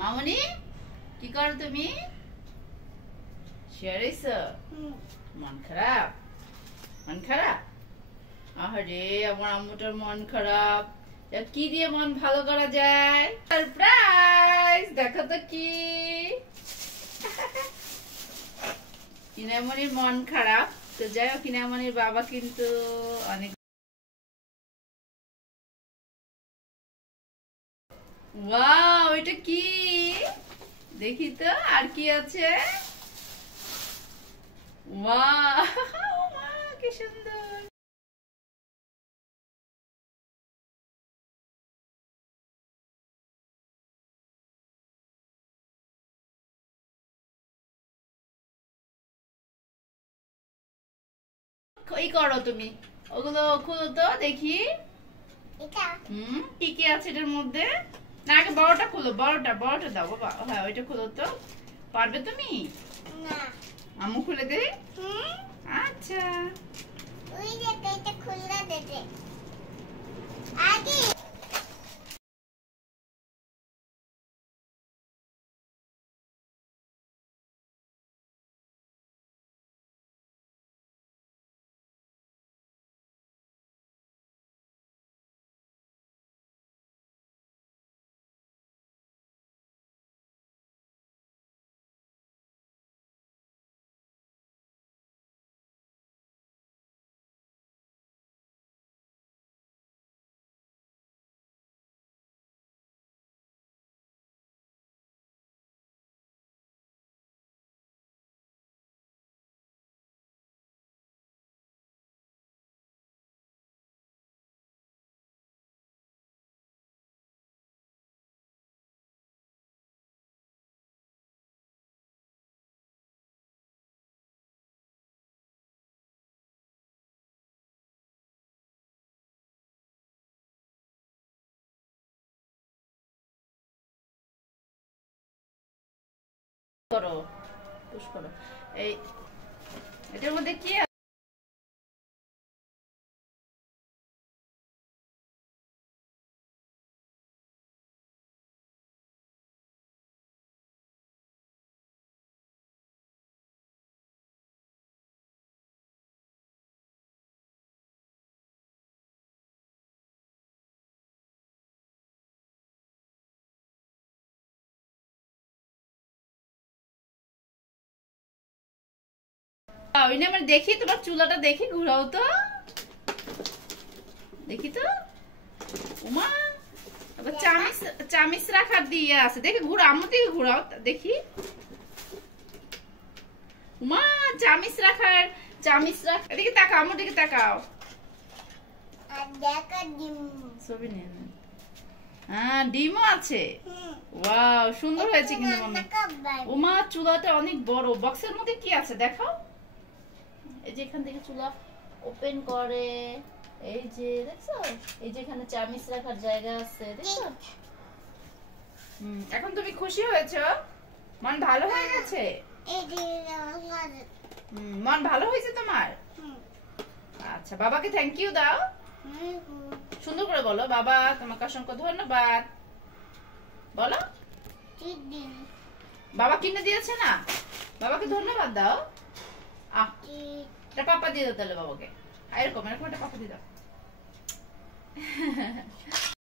মামুনি কি করো তুমি? শেয়ারিস মন খারাপ? মন খারাপ? আরে আমার আম্মুটার মন খারাপ। কি দিয়ে মন ভালো করা যায়? সারপ্রাইজ! দেখো তো কি। কিনামনির মন খারাপ, তো যাই হোক কিনামনির বাবা কিন্তু অনেক। ওয়াও, এটা কি দেখি তো, আর কি আছে? ওয়াও মা, কি সুন্দর। এই করো তুমি, ওগুলো খুলো তো দেখি। কি কি আছে এটার মধ্যে? না, আগে বড়টা খুলো, বড়টা দাও বাবা। হ্যাঁ, ওইটা খুলো তো। পারবে তুমি? না, আম্মু খুলে দে। আচ্ছা, ওই যে এটা খুলে দে দে আগে। করো, পুশ করো। এই এটার মধ্যে কি আছে? মানে দেখি তোমার চুলাটা, দেখি ঘুরাও তো, দেখি তো। উমা, আবার চামিচ রাখার দিয়ে আছে, দেখি ঘুরাও, আম্মু দিকে ঘুরাও দেখি। উমা, চামিচ রাখার, এদিকে তাকাও, আম্মুর দিকে তাকাও। ছবি নিয়ে নেন। হ্যাঁ, ডিমও আছে। ওয়াও, সুন্দর হয়েছে কিন্তু মাম্মি। উমা, চুলাটা অনেক বড়। বক্সের মধ্যে কি আছে দেখাও। এই যে এখান থেকে চুলা ওপেন করে, এই যে দেখছো, এই যে এখানে চামিচ রাখার জায়গা আছে, দেখছো? এখন তুমি খুশি হয়েছো? মন ভালো হয়ে গেছে? মন ভালো হয়েছে তোমার? আচ্ছা, বাবাকে থ্যাংক ইউ দাও। সুন্দর করে বলো, বাবা তোমাকে অসংখ্য ধন্যবাদ বলো। বাবা কিনে দিয়েছে না, বাবাকে ধন্যবাদ দাও। এটা পাপা দিয়ে দাও তাহলে বাবাকে। এরকম একটা পাপা দিয়ে দাও।